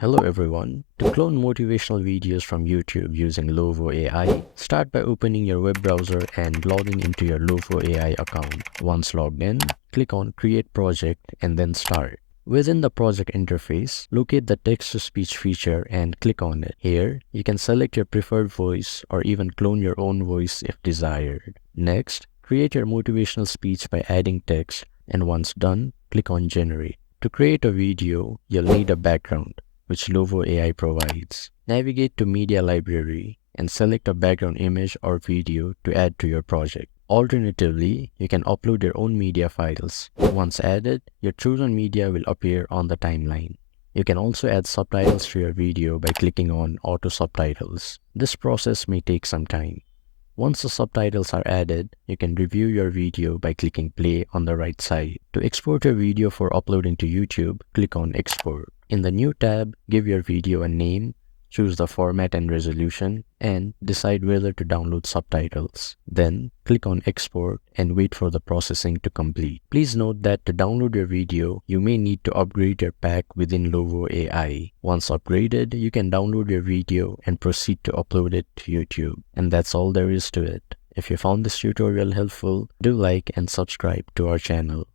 Hello everyone. To clone motivational videos from YouTube using Lovo AI, start by opening your web browser and logging into your Lovo AI account. Once logged in, click on Create Project and then Start. Within the project interface, locate the text-to-speech feature and click on it. Here, you can select your preferred voice or even clone your own voice if desired. Next, create your motivational speech by adding text, and once done, click on Generate. To create a video, you'll need a background, which Lovo AI provides. Navigate to Media Library and select a background image or video to add to your project. Alternatively, you can upload your own media files. Once added, your chosen media will appear on the timeline. You can also add subtitles to your video by clicking on Auto Subtitles. This process may take some time. Once the subtitles are added, you can review your video by clicking play on the right side. To export your video for uploading to YouTube, click on Export. In the New tab, give your video a name, choose the format and resolution, and decide whether to download subtitles. Then, click on Export and wait for the processing to complete. Please note that to download your video, you may need to upgrade your pack within Lovo AI. Once upgraded, you can download your video and proceed to upload it to YouTube. And that's all there is to it. If you found this tutorial helpful, do like and subscribe to our channel.